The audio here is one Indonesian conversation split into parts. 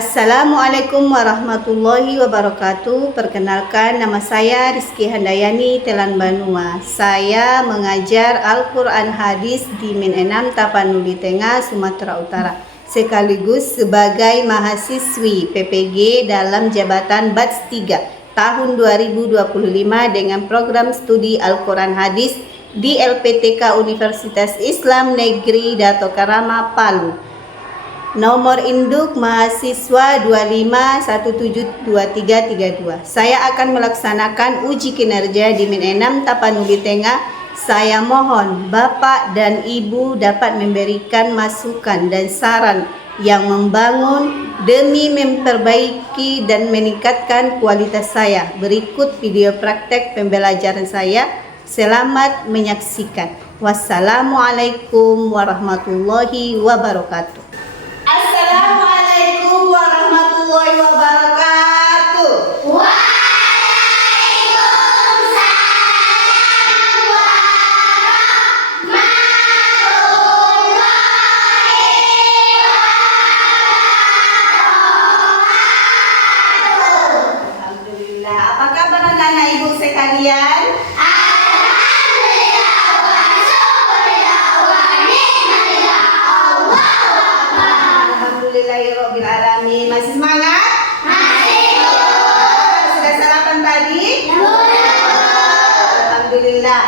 Assalamualaikum warahmatullahi wabarakatuh. Perkenalkan, nama saya Rizky Handayani Telan Banua. Saya mengajar Al-Quran Hadis di Min 6 Tapanuli Tengah, Sumatera Utara, sekaligus sebagai mahasiswi PPG dalam jabatan Batch 3 tahun 2025 dengan program studi Al-Quran Hadis di LPTK Universitas Islam Negeri Dato Karama Palu. Nomor induk mahasiswa 25172332. Saya akan melaksanakan uji kinerja di Min 6 Tapanuli Tengah. Saya mohon Bapak dan Ibu dapat memberikan masukan dan saran yang membangun demi memperbaiki dan meningkatkan kualitas saya. Berikut video praktek pembelajaran saya. Selamat menyaksikan. Wassalamualaikum warahmatullahi wabarakatuh. Assalamualaikum warahmatullahi wabarakatuh. Waalaikumsalam warahmatullahi wabarakatuh. Alhamdulillah. Apa kabar anak-anak ibu sekalian? Alhamdulillahirabbil alamin. Masih semangat? Masih. Sudah sarapan tadi? Alhamdulillah.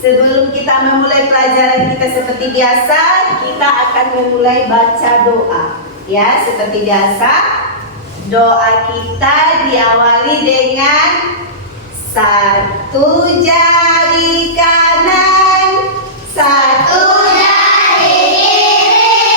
Sebelum kita memulai pelajaran kita seperti biasa, kita akan memulai baca doa. Ya, seperti biasa. Doa kita diawali dengan satu jari kanan, satu Jari kiri,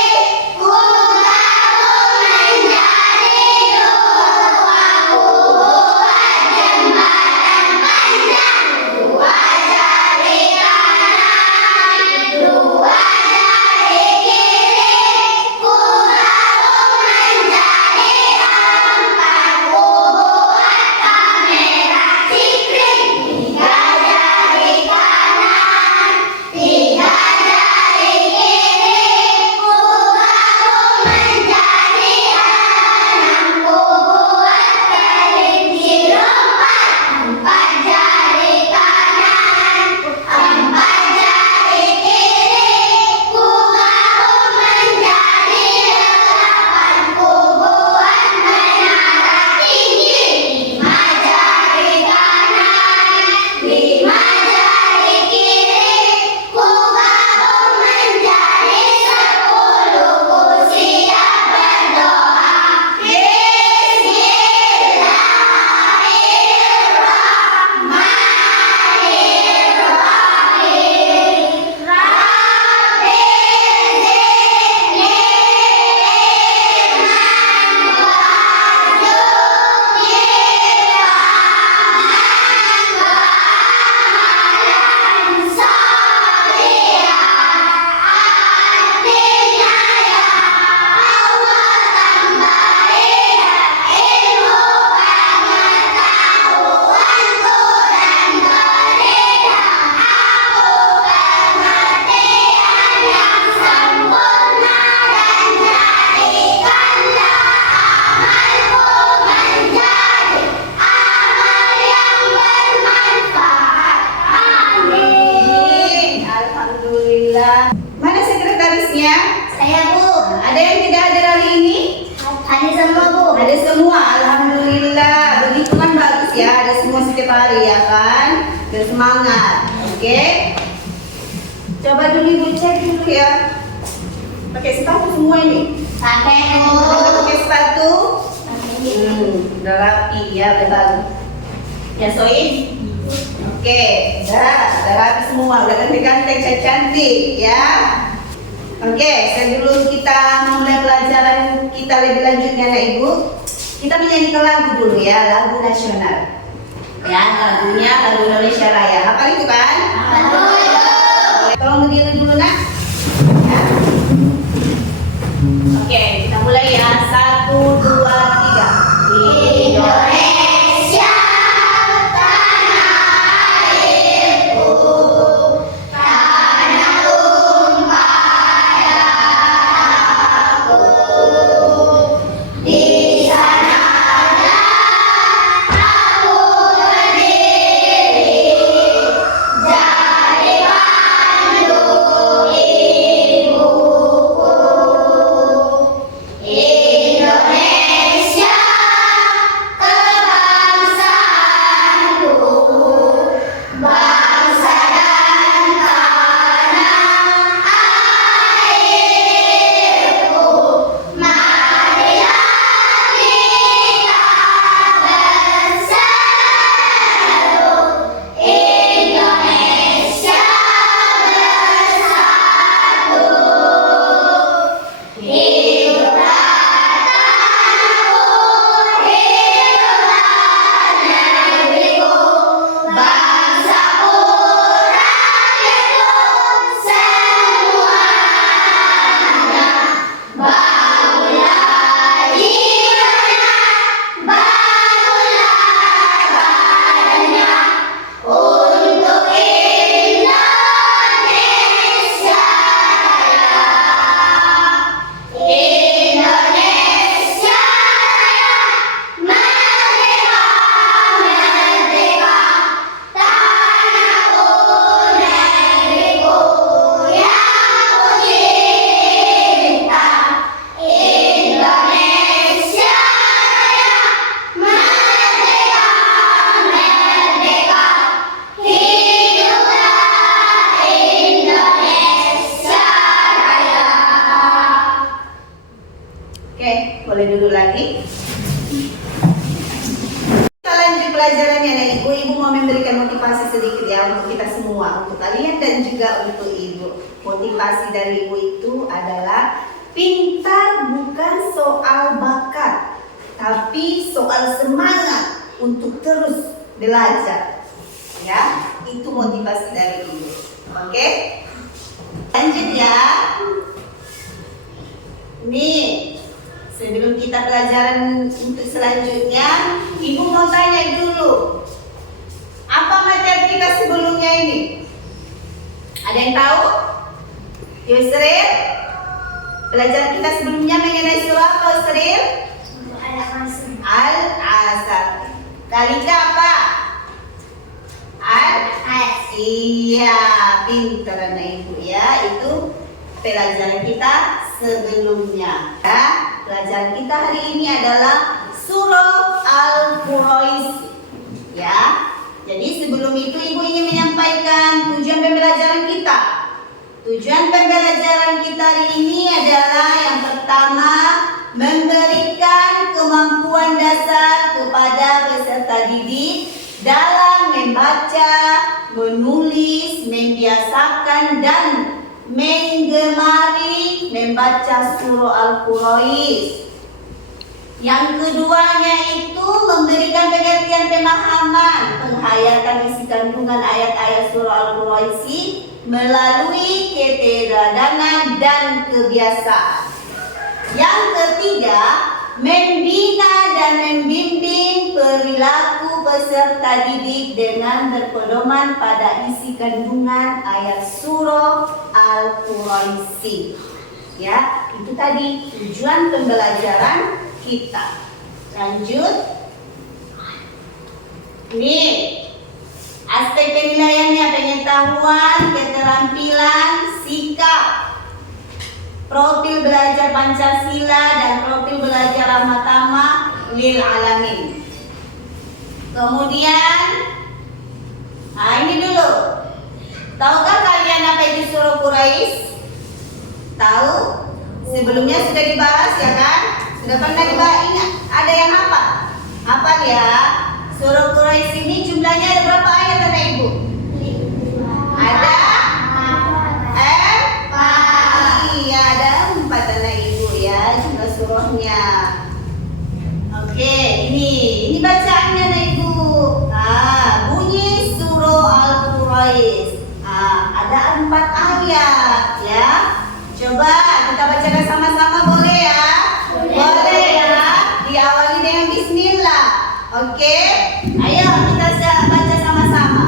ku tahu menjadi dua, ku buat jembatan panjang. Dua jari kanan, dua jari kiri, ku tahu menjadi empat, ku buat kamera cikring. Tiga jari kanan, tiga jari kiri, ku gabung menjadi enam, ku buat kelinci lompat. Empat jari kanan, empat jari kiri, ku gabung menjadi delapan, ku buat menara tinggi. Lima jari kanan, lima jari kiri, ku gabung menjadi sepuluh, ku siap berdoa. Bismillahirrahmanirrahim. Rabbi zidni ilman warzuqni fahman wa amalan sholihan. Artinya ya Allah, tambahkan ilmu pengetahuanku dan berikan aku pengertian yang sempurna, dan jadikanlah amalku menjadi amal yang bermanfaat. Amin. Alhamdulillah. Mana sekretarisnya? Saya, Bu. Ada yang tidak hadir hari ini? Ada semua, Bu. Ada semua. Alhamdulillah. Begitu kan bagus ya. Ada semua setiap hari ya kan. Bersemangat. Oke. Coba dulu ibu cek dulu ya. Pakai sepatu semua ini. Pakai, Bu. Kalau pakai sepatu, Pakai. udah rapi ya, udah bagus. Ya Soin. Oke, udah rapi semua, udah cantik-cantik, cantik ya. Oke, sebelum kita memulai pelajaran kita lebih lanjutnya anak ibu, kita menyanyikan lagu dulu ya, lagu nasional. Ya, lagunya lagu Indonesia Raya. Apa itu kan? Tolong berdiri dulu nak. Ya. Oke, kita mulai ya. 1, 2, 3. Indonesia, tanah airku, tanah tumpah darahku. Di ya untuk kita semua, untuk kalian dan juga untuk ibu. Motivasi dari ibu itu adalah pintar bukan soal bakat, tapi soal semangat untuk terus belajar. Ya, itu motivasi dari ibu. Oke? Lanjut ya. Nih, sebelum kita pelajaran untuk selanjutnya, ibu mau tanya dulu. Apa materi kita sebelumnya ini? Ada yang tahu? Yusril? Pelajaran kita sebelumnya mengenai surah apa, Yusril? Al-Asr. Kalika apa? Iya, pintar anak ibu ya. Itu pelajaran kita sebelumnya. Ya, pelajaran kita hari ini adalah surah Al-Quraisy. Ya. Jadi sebelum itu ibu ingin menyampaikan tujuan pembelajaran kita. Tujuan pembelajaran kita hari ini adalah yang pertama, memberikan kemampuan dasar kepada peserta didik dalam membaca, menulis, membiasakan dan menggemari membaca surah Al-Quraisy. Yang keduanya itu memberikan pengertian pemahaman, penghayatan isi kandungan ayat-ayat surah Al-Quraisy melalui keteladanan dan kebiasaan. Yang ketiga, membina dan membimbing perilaku peserta didik dengan berpedoman pada isi kandungan ayat surah Al-Quraisy. Ya, itu tadi tujuan pembelajaran kita. Lanjut. Nih, aspek penilaiannya pengetahuan, keterampilan, sikap, profil belajar Pancasila dan profil belajar rahmat tamah lil alamin. Kemudian, ini dulu. Tahukah kalian apa itu surah Quraisy? Tahu? Sebelumnya sudah dibahas ya kan? Sudah pernah dibahas? Ingat? Ada yang hafal? Hafal ya? Surah Quraisy ini jumlahnya ada berapa ayat anak ibu? Ada? Iya, ada 4 anak ibu ya jumlah surahnya. Oke, ini bacaannya anak ibu. Bunyi surah Al-Quraisy. Ada 4 ayat ya. Coba kita bacakan sama-sama, boleh ya? Boleh ya. Diawali dengan bismillah. Oke? Ayo kita baca sama-sama.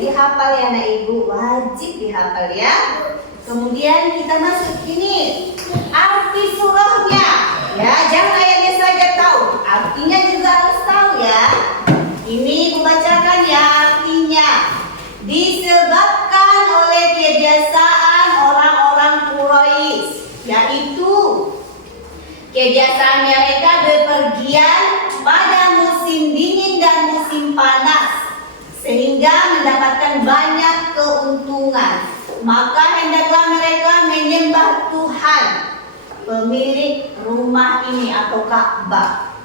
Dihafal ya anak ibu, wajib dihafal ya. Kemudian kita masuk ini arti surahnya ya, jangan ayatnya saja tahu, artinya juga harus tahu ya. Ini ibu bacakan ya artinya. Disebabkan oleh kebiasaan orang-orang Quraisy, yaitu kebiasaan mereka bepergian pada musim dingin dan musim panas, sehingga mendapatkan banyak keuntungan. Maka hendaklah mereka menyembah Tuhan, pemilik rumah ini atau Ka'bah,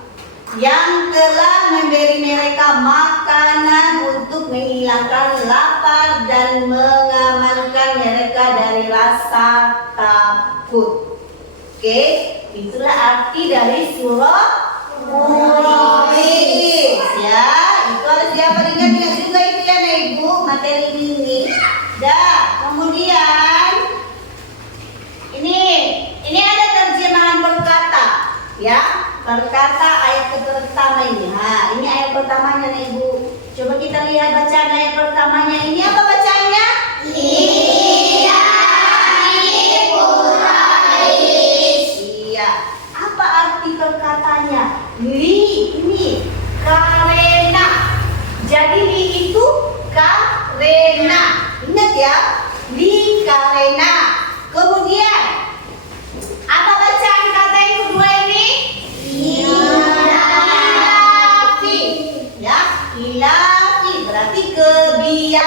yang telah memberi mereka makanan untuk menghilangkan lapar dan mengamankan mereka dari rasa takut. Oke, itulah arti dari surah Quraisy ya. Itu harus dihafal, ingat juga itu ya ibu. materi ini. Dah, kemudian ini ada terjemahan perkata, ya. Perkata ayat pertama ini. Nah, ini ayat pertamanya nih Ibu. Coba kita lihat bacaan ayat pertamanya ini, apa bacanya? Iya. Apa arti perkatanya? Ini karena. Jadi li itu karena. Ingat ya, li karena. Kemudian apa bacaan kata yang kedua ini? Ilafi. Ya, ilafi berarti kebiasaan.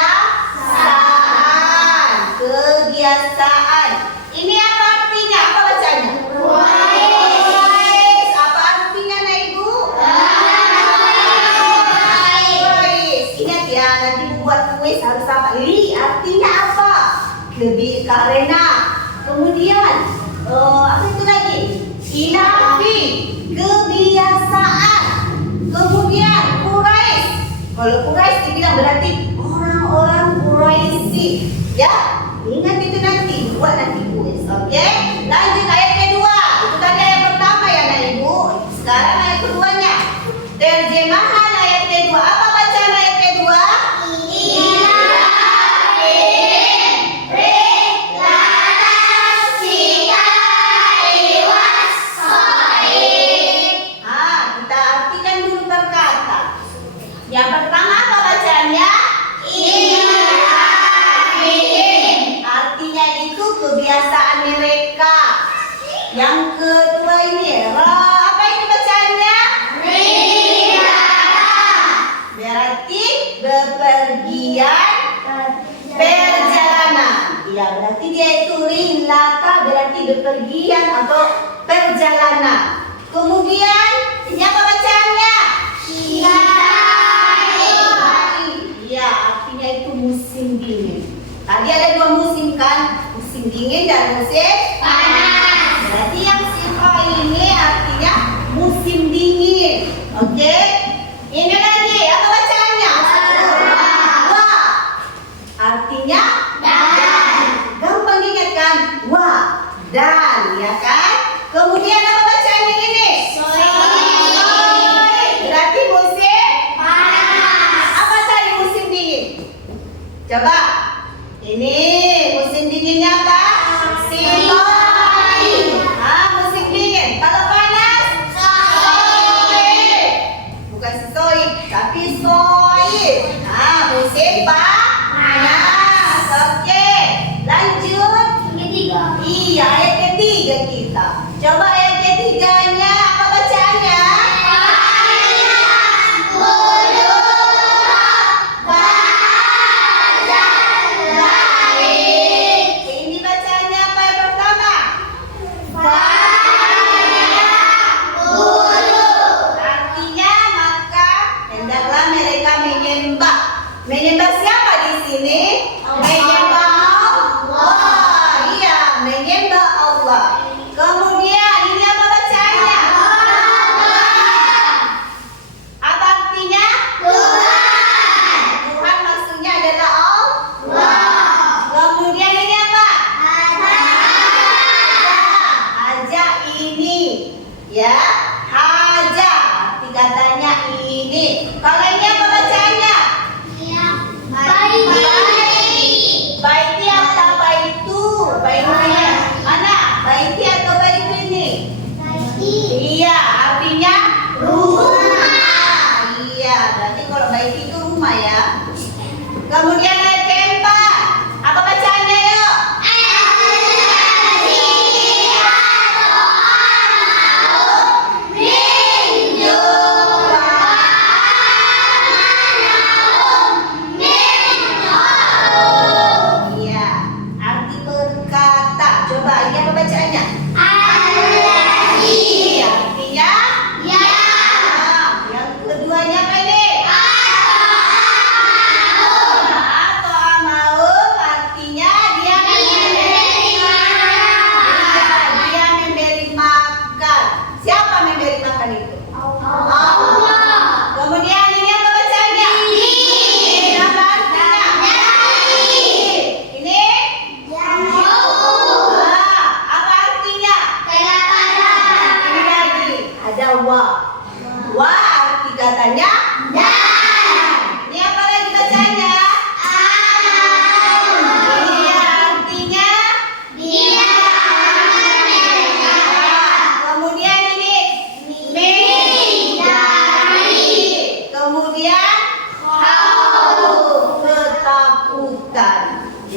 Kebiasaan. Ini apa artinya? Apa bacanya? Baik. Apa artinya, Nak Ibu? Baik. Ingat ya, nanti buat kuis harus apa? Li artinya apa? Karena. Kemudian apa itu lagi? Ilafi, kebiasaan. Kemudian Quraisy. Kalau Quraisy dibilang berarti orang-orang Quraisy. Ya, ingat itu nanti buat nanti kuis. Oke? Lanjut ayat kedua. Itu tadi ayat pertama ya, Nak Ibu. Sekarang ayat keduanya. Terjemahan ayat kedua. Apa bacaan ayat kedua? Kita artikan dulu perkata. Yang pertama apa bacanya? Artinya itu kebiasaan mereka. Yang kedua ini apa ini bacaannya? Berarti bepergian, perjalanan. Ya, berarti dia itu rilata, berarti bepergian atau perjalanan. Kemudian ini apa bacaannya? Iya, artinya itu musim dingin. Tadi ada dua musim kan? Musim dingin dan musim panas. Berarti yang sifa ini artinya musim dingin. Oke? Ini lagi, apa bacaannya? Wah. Artinya dan. Gampang diingat kan? Wah, dan, ya kan? Kemudian apa bacaannya ini? Berarti musim panas. Apa tadi musim dingin? Coba. Ini musim dinginnya apa? Sinoy. Musim dingin. Kalau panas? Soy. Bukan soy, tapi soy. Musim panas. Oke. Lanjut. Iya, ayat ketiga kita. Coba ayat ketiganya apa bacaannya?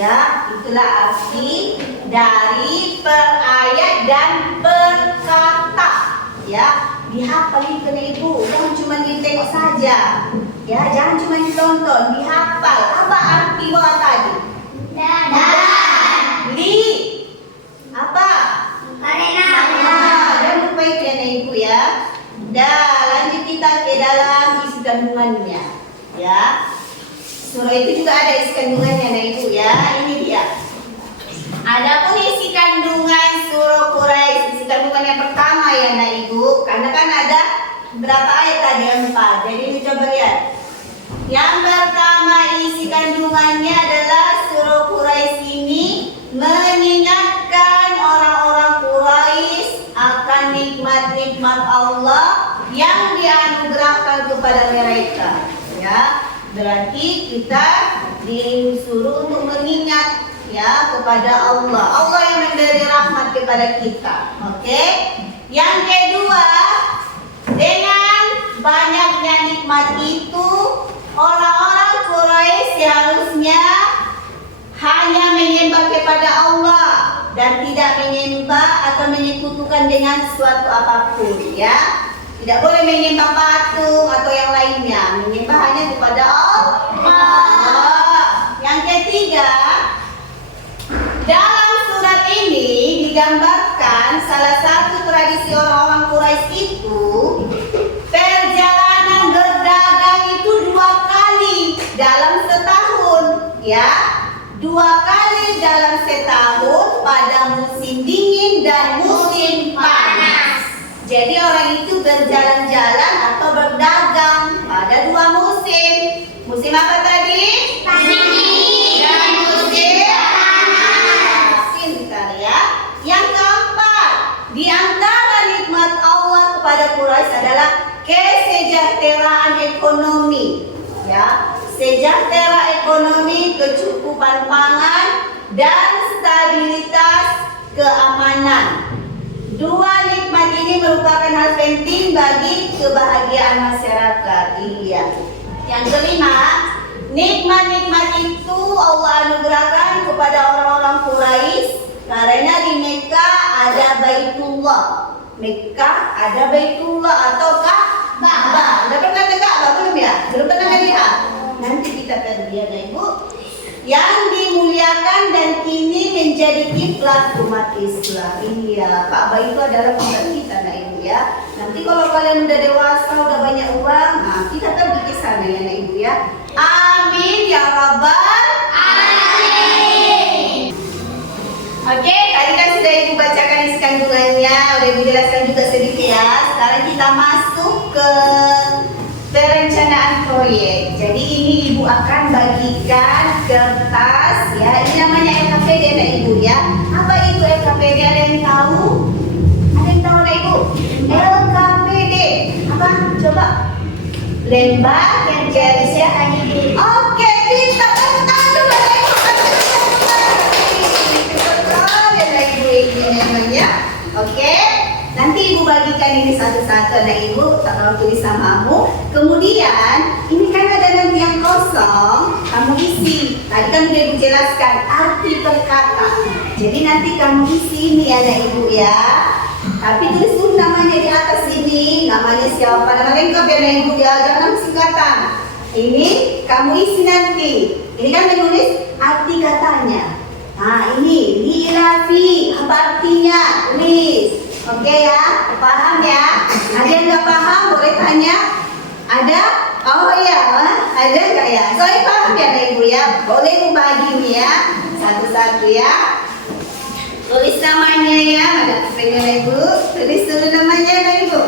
Ya, itulah arti dari per ayat dan per kata. Ya, dihafal itu Ibu, jangan cuma ditengok saja. Ya, jangan cuma ditonton, dihafal. Apa arti wa tadi? Dan. Li. Apa? Karena. Jangan lupa itu ya Ibu ya. Dah, lanjut kita ke dalam isi kandungannya. Ya. Surah itu juga ada isi kandungannya Ibu ya. Ini dia. Adapun isi kandungan surah Quraisy, isi kandungan yang pertama ya Ibu, karena kan ada berapa ayat tadi? 4. Jadi ini coba lihat. Yang pertama isi kandungannya adalah surah Quraisy ini mengingatkan orang-orang Quraisy akan nikmat-nikmat Allah yang dianugerahkan kepada mereka. Ya. Berarti kita disuruh untuk mengingat ya kepada Allah. Allah yang memberi rahmat kepada kita. Oke? Yang kedua, dengan banyaknya nikmat itu, orang-orang Quraisy seharusnya hanya menyembah kepada Allah dan tidak menyembah atau menyekutukan dengan sesuatu apapun ya. Tidak boleh menyembah patung atau yang lainnya, menyembah hanya kepada Allah. Yang ketiga, dalam surat ini digambarkan salah satu tradisi orang-orang Quraisy itu perjalanan berdagang itu 2 kali dalam setahun, ya, 2 kali dalam setahun pada musim dingin dan musim panas. Jadi orang itu berjalan-jalan atau berdagang pada 2 musim. Musim apa tadi? Dingin dan musim panas. Pintar ya. Yang keempat, di antara nikmat Allah kepada Quraisy adalah kesejahteraan ekonomi. Ya, sejahtera ekonomi, kecukupan pangan dan stabilitas keamanan. 2 nikmat ini merupakan hal penting bagi kebahagiaan masyarakat. Iya. Yang kelima, nikmat-nikmat itu Allah anugerahkan kepada orang-orang Quraisy karena di Mekah ada Baitullah. Mekah ada Baitullah atau Ka'bah. Udah pernah ke Ka'bah belum ya? Belum pernah lihat? Nanti kita akan lihat ya Ibu. Yang dimuliakan dan kini menjadi kiblat umat Islam. Iya, Ka'bah itu adalah kiblat kita Ibu ya. Nanti kalau kalian udah dewasa, udah banyak uang, nah kita pergi ke sana ya Ibu ya. Amin ya rabbal alamin. Oke, tadi kan sudah Ibu bacakan isi kandungannya, udah Ibu jelaskan juga sedikit ya. Sekarang kita masuk ke perencanaan proyek. Jadi ini Ibu akan bagikan kertas ya. Ini namanya LKPD ya Ibu ya. Apa itu LKPD? Ada yang tahu? Ada yang tahu Ibu? LKPD apa? Coba. Lembar kerja. Oke, kita tangan dulu Ibu. Ibu ini namanya. Oke. Nanti Ibu bagikan ini satu-satu Ibu, tolong tulis samamu. Kemudian ini kan ada nanti yang kosong, kamu isi. Tadi kan udah Ibu jelaskan arti per kata. Jadi nanti kamu isi ini ya Ibu ya. Tapi tulis dulu namanya di atas ini, namanya siapa, nama lengkap ya Ibu ya, jangan singkatan. Ini kamu isi nanti. Ini kan menulis arti katanya. Nah ini lilafi, apa artinya? Tulis. Oke ya, paham ya? Ada yang nggak paham boleh tanya. Ada? Oh iya, ada nggak ya? Soalnya paham ya Ibu ya? Boleh Ibu bagi nih ya, satu-satu ya. Tulis namanya ya, ada pengen Ibu. Tulis dulu namanya Ibu.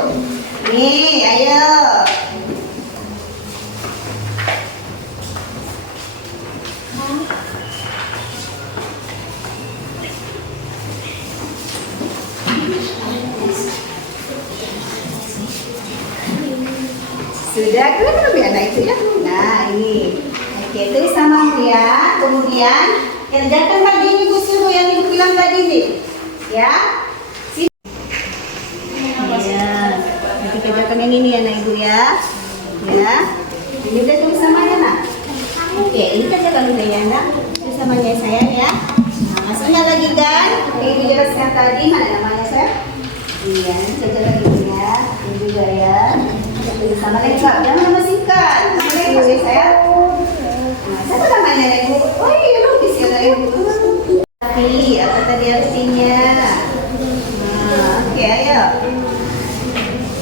Nih, ayo. Sudah, kalian belum ya anak itu ya? Nah ini, oke tulis sama ya. Kemudian kerjakan pagi ini Bu suruh yang Ibu bilang tadi nih, ya. Sini. Ya, nanti kerjakan yang ini ya anak Ibu ya. Ya, ini udah tulis sama ya nak. Oke, ini kerjakan udah ya nak. Tulis namanya sayang ya. Nah, masih ingat lagi kan? Ibu jelaskan tadi mana namanya sayang? Iya, saja lagi ya. Ini juga ya. Sama lengkap, jangan nama singkat. Nama lengkap ya sayang. Nah, siapa namanya ibu? Oh iya, logis ya ibu. Tapi apa tadi artinya? Nah, oke ayo.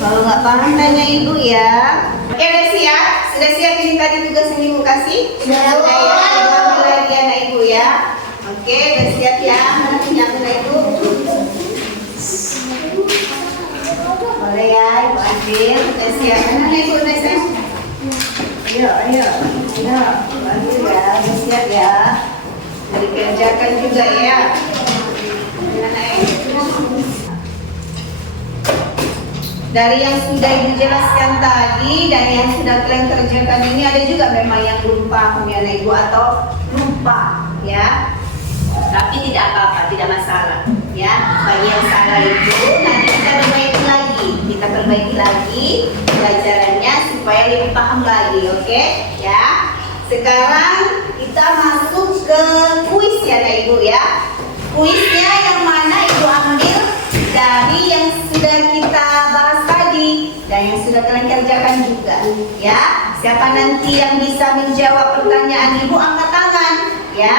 Kalau nggak paham tanya ibu ya. Oke, udah siap? Sudah siap ini tadi tugas yang ibu kasih? Sudah, Bu. Ya, diambil lagi anak ibu ya. Oke, udah siap ya? Mana punya anak ibu? Boleh ya, ibu ambil. Udah siap? Mana ibu udah siap? Ayo, ayo, ayo. Ambil ya, udah siap ya. Dikerjakan juga ya. Mana ibu? Dari yang sudah dijelaskan tadi dan yang sudah kalian kerjakan ini ada juga memang yang lupa ya ibu atau lupa ya. Tapi tidak apa-apa, tidak masalah ya. Bagi yang salah itu nanti kita perbaiki lagi pelajarannya supaya lebih paham lagi, oke? Ya. Sekarang kita masuk ke kuis ya ibu ya. Kuisnya yang mana ibu ambil dari yang sudah kita bahas tadi dan yang sudah kalian kerjakan juga ya. Siapa nanti yang bisa menjawab pertanyaan ibu angkat tangan ya,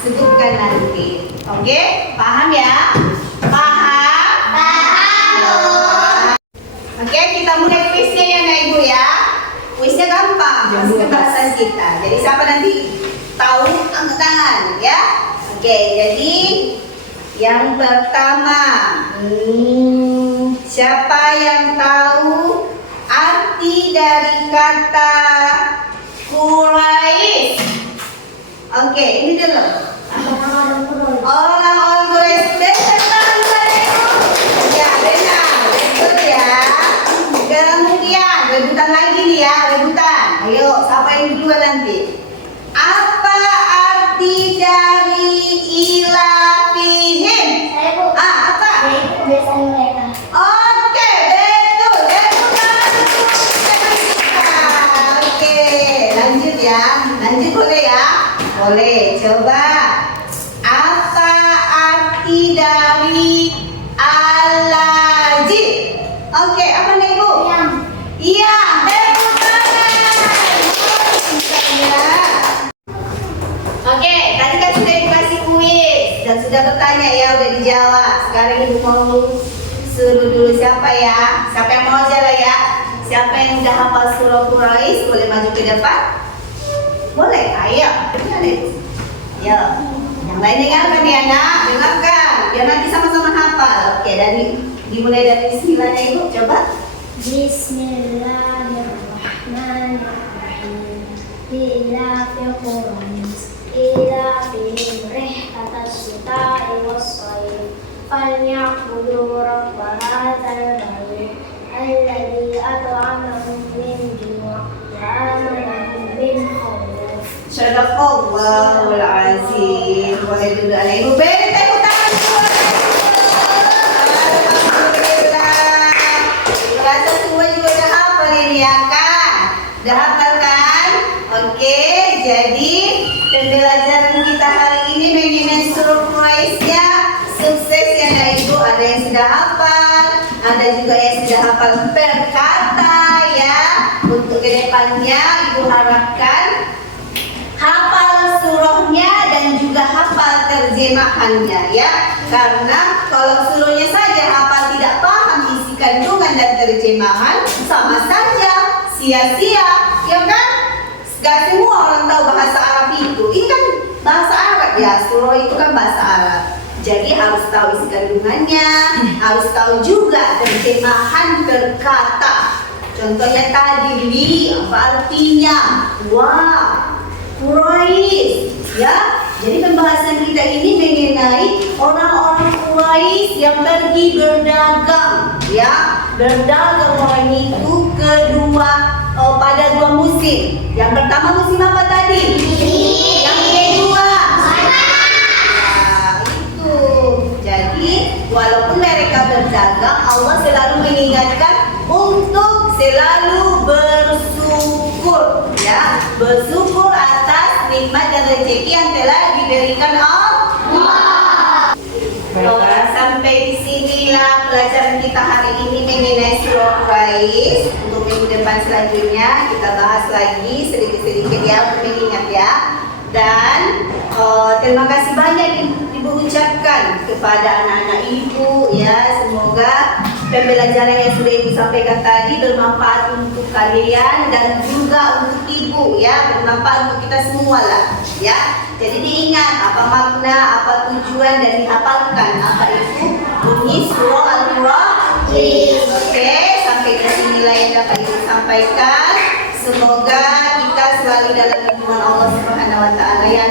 sebutkan nanti. Oke, paham ya? Paham? Paham. Oke, kita mulai kuisnya ya ibu ya. Kuisnya gampang, masih kebahasan kita. Jadi siapa nanti tahu angkat tangan ya. Oke, jadi yang pertama, siapa yang tahu arti dari kata Quraisy? Oke, ini dulu. Orang-orang Quraisy, benar ya, benar, betul ya. Kemudian rebutan lagi nih ya, rebutan. Ayo, siapa yang duluan nanti? Apa arti dari ilafihim? Saya, Bu. Apa? Yaitu kebiasaan mereka. Oke, betul. Oke, lanjut ya. Lanjut boleh ya? Boleh. Coba. Apa arti dari al-lajib? Oke, apa nih ibu? Yang Iya, betul. Ya. Oke, tadi kan sudah dikasih kuis dan sudah bertanya ya, udah dijawab. Sekarang ibu mau suruh dulu siapa ya? Siapa yang mau aja lah ya? Siapa yang udah hafal surah Quraisy boleh maju ke depan? Boleh, ayo. Mana ibu? Ayo. Yang lain dengarkan ya nak, dengarkan. Biar nanti sama-sama hafal. Oke, dimulai dari bismillahnya ibu, coba. Bismillahirrahmanirrahim. Ilafi Quraisy ilafihim rihlatas syita'i was-shayf falya'budu rabb hadzal bait alladzi at'amahum min ju' wa amanahum min khawf. Sadaqallahul azim. Boleh duduk anak ibu. Beri tepuk tangan semua. Alhamdulillah. Rasa semua juga udah hafal ini ya kan? Udah hafal kan? Oke, jadi pembelajaran kita hari ini mengenai surah Quraisy ya. Sukses ya anak ibu. Ada yang sudah hafal, ada juga yang sudah hafal per kata ya. Untuk kedepannya ibu harapkan hafal surahnya dan juga hafal terjemahannya ya. Karena kalau surahnya saja hafal tidak paham isi kandungan dan terjemahan, sama saja sia-sia, ya kan? Gak semua orang tahu bahasa Arab itu. Ini kan bahasa Arab ya, surah itu kan bahasa Arab. Jadi harus tahu isi kandungannya, harus tahu juga terjemahan berkata. Contohnya tadi, apa artinya? Wah, Quraisy, ya. Jadi pembahasan kita ini mengenai orang-orang Quraisy yang pergi berdagang, ya. Berdagang orang itu pada dua musim. Yang pertama musim apa tadi? Yang kedua. Nah, itu. Jadi walaupun mereka berdagang, Allah selalu mengingatkan selalu bersyukur ya, bersyukur atas nikmat dan rezeki yang telah diberikan Allah. Baiklah, sampai di sinilah pelajaran kita hari ini mengenai surah Quraisy. Untuk minggu depan selanjutnya kita bahas lagi sedikit-sedikit ya untuk mengingat ya. Dan terima kasih banyak Ibu ucapkan kepada anak-anak Ibu ya. Semoga pembelajaran yang sudah Ibu sampaikan tadi bermanfaat untuk kalian dan juga untuk Ibu ya, bermanfaat untuk kita semua lah ya. Jadi diingat apa makna, apa tujuan dan dihafalkan apa itu bunyi surah Al-Qur'an. Oke, sampai di sinilah yang dapat Ibu sampaikan. Semoga kita selalu dalam lindungan Allah Subhanahu wa taala ya.